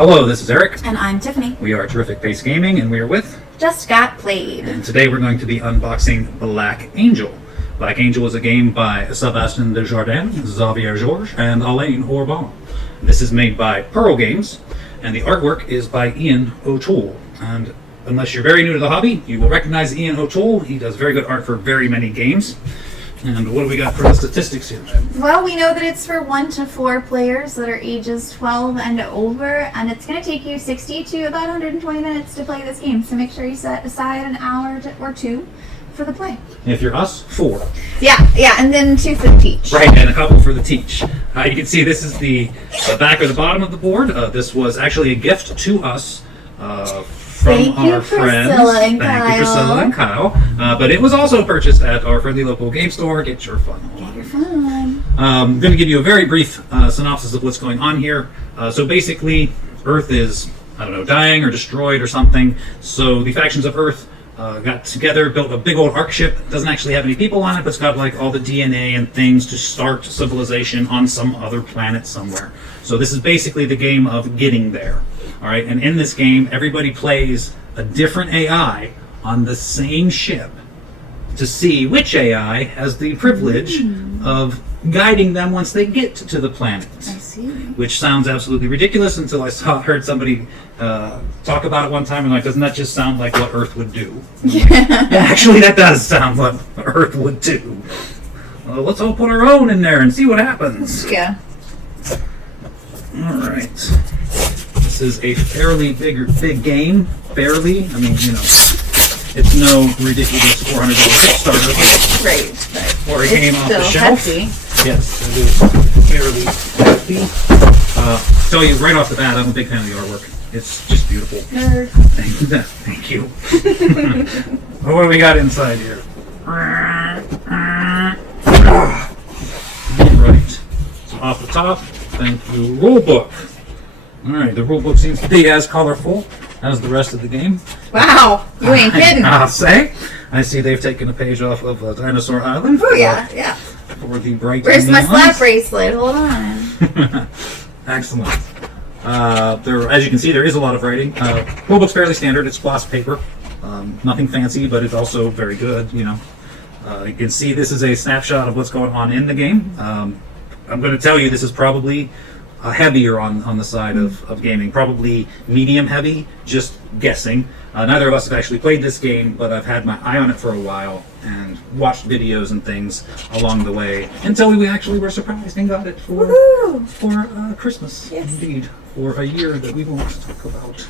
Hello, this is Eric. And I'm Tiffany. We are Terrific Pace Gaming, and we are with... Just Got Played. And today we're going to be unboxing Black Angel. Black Angel is a game by Sébastien Desjardins, Xavier Georges, and Alain Orban. This is made by Pearl Games, and the artwork is by Ian O'Toole. And unless you're very new to the hobby, you will recognize Ian O'Toole. He does very good art for very many games. And what do we got for the statistics here? Well, we know that it's for 1 to 4 players that are ages 12 and over, and it's going to take you 60 to about 120 minutes to play this game. So make sure you set aside an hour or two for the play. If you're us, 4. Yeah, and then 2 for the teach. Right, and a couple for the teach. You can see this is the back or the bottom of the board. This was actually a gift to us from our friends. Thank you, Priscilla and Kyle. But it was also purchased at our friendly local game store. Get your fun on. Get your fun. I'm going to give you a very brief synopsis of what's going on here. So basically, Earth is, I don't know, dying or destroyed or something. So the factions of Earth got together, built a big old ark ship. It doesn't actually have any people on it, but it's got like all the DNA and things to start civilization on some other planet somewhere. So this is basically the game of getting there. All right, and in this game, everybody plays a different AI on the same ship to see which AI has the privilege of guiding them once they get to the planet. I see. Which sounds absolutely ridiculous until I heard somebody talk about it one time, and like, doesn't that just sound like what Earth would do? Yeah. Actually, that does sound what Earth would do. Let's all put our own in there and see what happens. Yeah. All right. This is a fairly big game. Fairly, I mean, you know, it's no ridiculous $400 Kickstarter. Right. Or it came off the shelf. Hefty. Yes, it is fairly hefty. Tell you right off the bat, I'm a big fan of the artwork. It's just beautiful. Nerd. Thank you. What do we got inside here? Right. So off the top, thank you, rulebook. All right, the rulebook seems to be as colorful as the rest of the game. Wow, you ain't kidding. I'll say. I see they've taken a page off of Dinosaur Island. Oh yeah. For the bright. Where's my slap bracelet? Hold on. Excellent. As you can see, there is a lot of writing. Rulebook's fairly standard. It's gloss paper. Nothing fancy, but it's also very good. You know, you can see this is a snapshot of what's going on in the game. I'm going to tell you this is probably heavier on the side of gaming, probably medium heavy, just guessing. Neither of us have actually played this game, but I've had my eye on it for a while and watched videos and things along the way until we actually were surprised and got it for Christmas. Yes. Indeed, for a year that we won't talk about.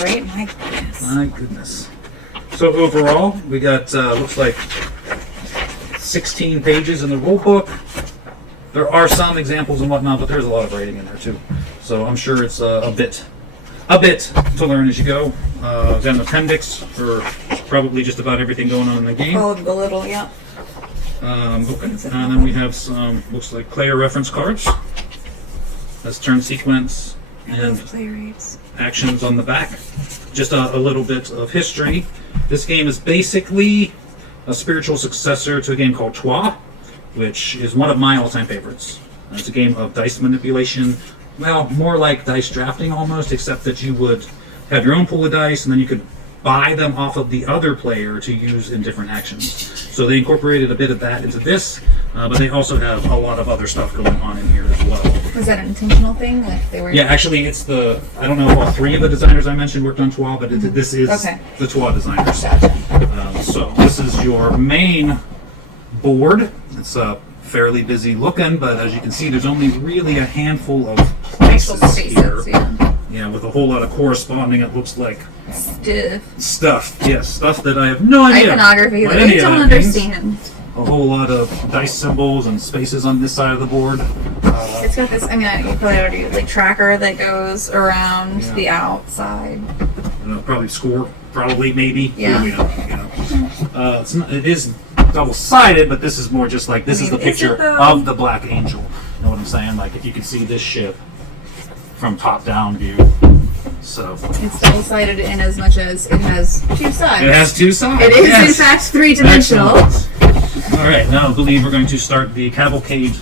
Right, my goodness. My goodness. So overall, we got looks like 16 pages in the rule book. There are some examples and whatnot, but there's a lot of writing in there too. So I'm sure it's a bit to learn as you go. Then an appendix for probably just about everything going on in the game. Oh, the little, yeah. Okay. And then we have some, looks like player reference cards. That's turn sequence and playwrights. Actions on the back. Just a little bit of history. This game is basically a spiritual successor to a game called Trois, which is one of my all-time favorites. It's a game of dice manipulation, well, more like dice drafting almost, except that you would have your own pool of dice, and then you could buy them off of the other player to use in different actions. So they incorporated a bit of that into this, but they also have a lot of other stuff going on in here as well. Was that an intentional thing? Like they were? Yeah, actually, it's I don't know if all 3 of the designers I mentioned worked on Trois, but this is the Trois designers. Gotcha. So this is your main board. It's fairly busy looking, but as you can see, there's only really a handful of places here. Yeah, with a whole lot of corresponding, it looks like stuff. Yes, stuff that I have no idea. Iconography that I don't understand. A whole lot of dice symbols and spaces on this side of the board. It's got this, I mean, you probably already like tracker that goes around the outside. Probably score, maybe. Yeah. It is double-sided, but this is more just like, this is the picture of the Black Angel. You know what I'm saying? Like, if you can see this ship from top-down view. So it's double-sided in as much as it has 2 sides. It has 2 sides. It is, in fact, 3-dimensional. All right, now I believe we're going to start the cavalcade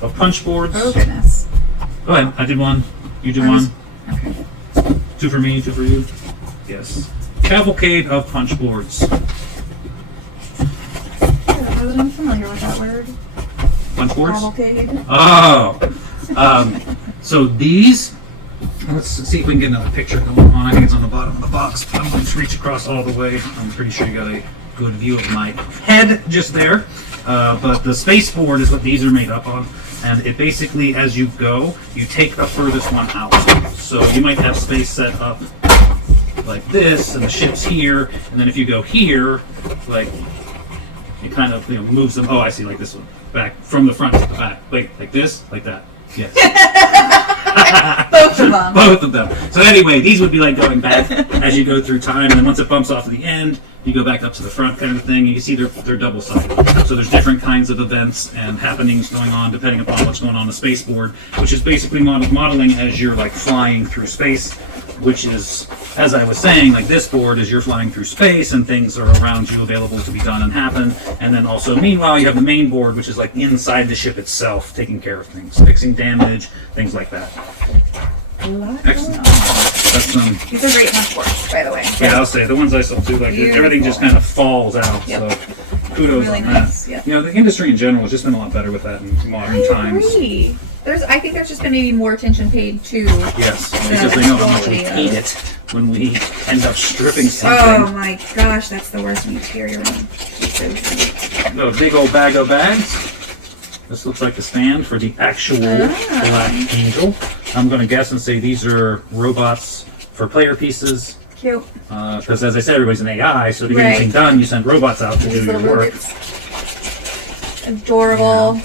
of punch boards. Oh, goodness. Go ahead. I did one. You did one. Okay. 2 for me, 2 for you. Yes. Cavalcade of punch boards. I don't know that I'm familiar with that word. Punch boards? Cavalcade. Oh! So these, let's see if we can get another picture going on. I think it's on the bottom of the box. I'm going to reach across all the way. I'm pretty sure you got a good view of my head just there. But the space board is what these are made up of. And it basically, as you go, you take the furthest one out. So you might have space set up like this, and the ship's here. And then if you go here, like, it kind of moves them. Oh, I see, like this one. Back, from the front to the back. Wait, like this? Like that. Yes. Both of them. Both of them. So anyway, these would be like going back as you go through time, and then once it bumps off at the end, you go back up to the front kind of thing, and you see they're double-sided. So there's different kinds of events and happenings going on depending upon what's going on the spaceport, which is basically modeling as you're like flying through space, which is, as I was saying, like this board is you're flying through space and things are around you available to be done and happen. And then also, meanwhile, you have the main board, which is like inside the ship itself, taking care of things, fixing damage, things like that. Excellent. That's These are great punch boards, by the way. yeah, I'll say the ones I saw too. Like everything just kind of falls out. Yep. So kudos Really on nice, that. yep. The industry in general has just been a lot better with that in modern I times. agree. I think there's just been maybe more attention paid to. Yes, because they know how much we hate it when we end up stripping something. Oh my gosh, that's the worst material. A big old bag of bags. This looks like the stand for the actual Black Angel. I'm going to guess and say these are robots for player pieces. Cute. Because as I said, everybody's an AI, so to get anything done, you send robots out to do your work. Adorable.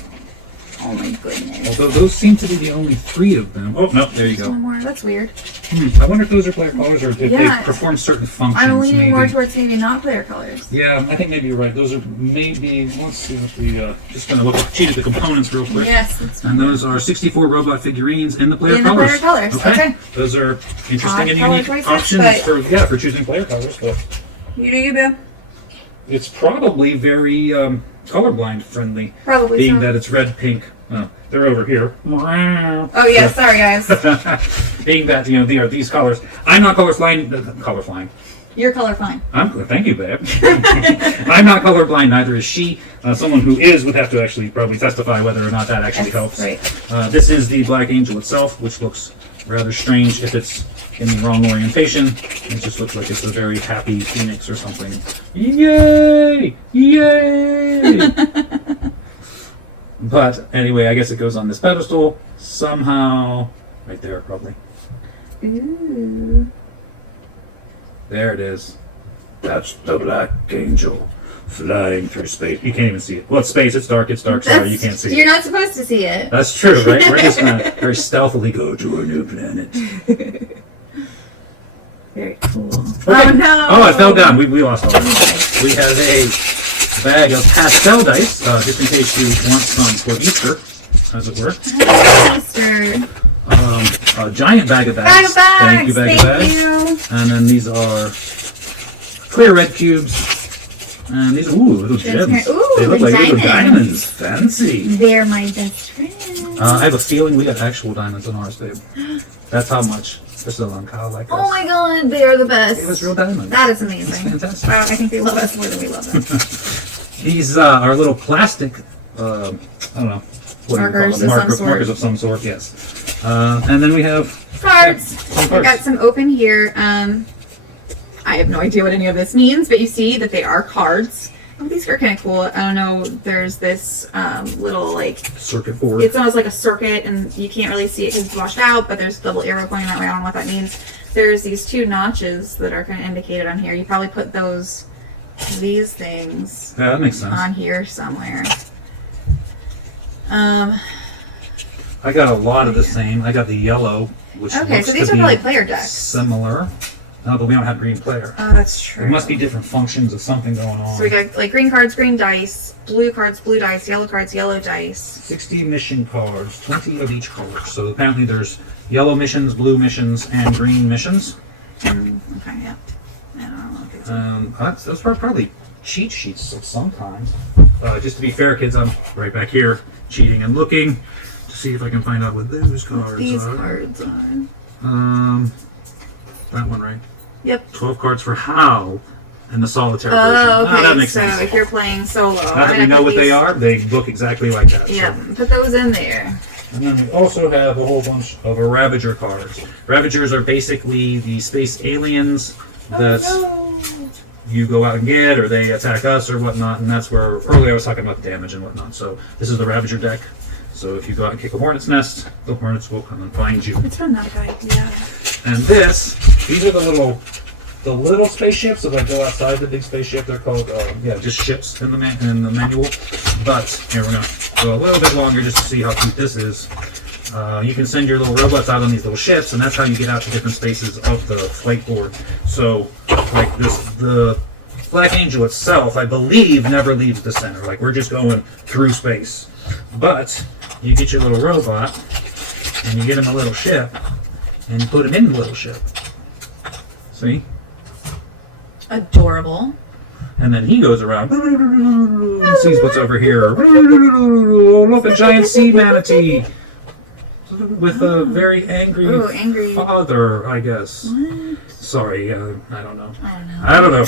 Oh my goodness. Although those seem to be the only 3 of them. Oh, no, there you go. One more. That's weird. I wonder if those are player colors or if they perform certain functions. I'm leaning maybe. more towards maybe not player colors. Yeah, I think maybe you're right. Those are maybe, let's see what the, just going to cheat at the components real quick. Yes. That's And those are 64 robot figurines in the player colors. In the player colors, okay. Those are interesting and color unique choices, options for choosing player colors. But You do you, boo. it's probably very colorblind friendly. Probably being so. that it's red, pink. They're over here. Oh yeah, sorry guys. Being that they are these colors. I'm not colorblind. You're color fine. Thank you, babe. I'm not colorblind. Neither is she. Someone who is would have to actually probably testify whether or not that actually helps. Right. This is the Black Angel itself, which looks rather strange if it's in the wrong orientation. It just looks like it's a very happy phoenix or something. Yay! Yay! But anyway, I guess it goes on this pedestal somehow. Right there, probably. Ooh. There it is. That's the Black Angel flying through space. You can't even see it. Well, it's space. It's dark. Sorry, you can't see You're it. not supposed to see it. That's true, right? We're just going to very stealthily go to a new planet. Very cool. Okay. Oh no! Oh, I fell down. We lost all that. We have a bag of pastel dice, just in case you want some for Easter, as it were. Easter. A giant bag of bags. Thank you, bag of bags. And then these are clear red cubes. And these are, little gems. Ooh, they look the like little diamonds. Fancy. They're my best friends. I have a feeling we got actual diamonds on ours, babe. That's how much. This is a long cow like us. Oh my god, they are the best. It was real diamonds. That is amazing. It's fantastic. Wow, I think they love us more than we love them. These are little plastic, I don't know. What Markers do you call of them? some sort. Markers of some sort, yes. And then we have Cards. I got some open here. I have no idea what any of this means, but you see that they are cards. Oh, these are kind of cool. I don't know. There's this little circuit board. It's almost like a circuit, and you can't really see it because it's washed out. But there's a double arrow pointing that way. I don't know what that means. There's these 2 notches that are kind of indicated on here. You probably put these things. Yeah, that makes sense. On here somewhere. I got a lot of the same. I got the yellow, which Okay, so looks these to are be probably player decks. similar. No, but we don't have green player. Oh, that's true. There must be different functions of something going on. So we got green cards, green dice, blue cards, blue dice, yellow cards, yellow dice. 60 mission cards, 20 of each color. So apparently there's yellow missions, blue missions, and green missions. Okay, yeah. I don't know what these are. Those are probably cheat sheets of some kind. Just to be fair, kids, I'm right back here cheating and looking to see if I can find out what those cards These are. cards are. That one, right? Yep. 12 cards for Hal and the solitaire version. Oh, okay. That makes so sense. if you're playing solo, Now that we know what they are, they look exactly like that. Yeah, So. put those in there. And then we also have a whole bunch of Ravager cards. Ravagers are basically the space aliens that you go out and get, or they attack us or whatnot, and that's where earlier I was talking about damage and whatnot. So this is the Ravager deck. So if you go out and kick a hornet's nest, the hornets will come and find you. It's not a good idea. And these are the little spaceships. If I go outside the big spaceship, they're called just ships in the manual. But here we're gonna go a little bit longer just to see how cute this is. You can send your little robots out on these little ships, and that's how you get out to different spaces of the flight board. So, like the Black Angel itself, I believe, never leaves the center. Like, we're just going through space. But you get your little robot, and you get him a little ship, and you put him in the little ship. See? Adorable. And then he goes around and sees what's over here. Oh, look, a giant sea manatee with a very angry father, I guess. What? Sorry, I don't know. I don't know.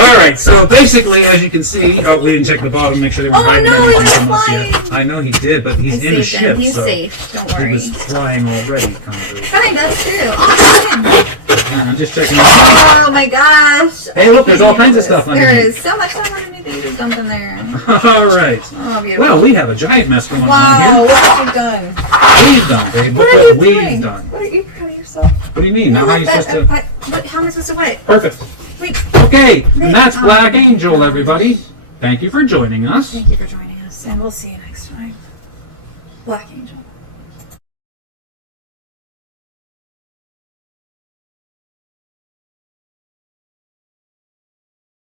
All right, so basically, as you can see, we didn't check the bottom, make sure they weren't hiding anything from us yet. I know he did, but he's in his ship, He's so safe. Don't worry. he was flying already, kind of. Fine, that's true. Oh, I'm just checking. oh my gosh. Hey, look, there's all kinds of stuff underneath. There is so much stuff underneath that you just dumped in there. All right. Oh, beautiful. Well, we have a giant mess going on Wow, here. look what you've done. We've done, babe. What Look are you what we've doing? done. What are you proud of yourself? What do you mean? Now how are you supposed to... How am I supposed to what? Perfect. Wait. Okay, and that's Black Angel, everybody. Thank you for joining us. Thank you for joining us, and we'll see you next time. Black Angel.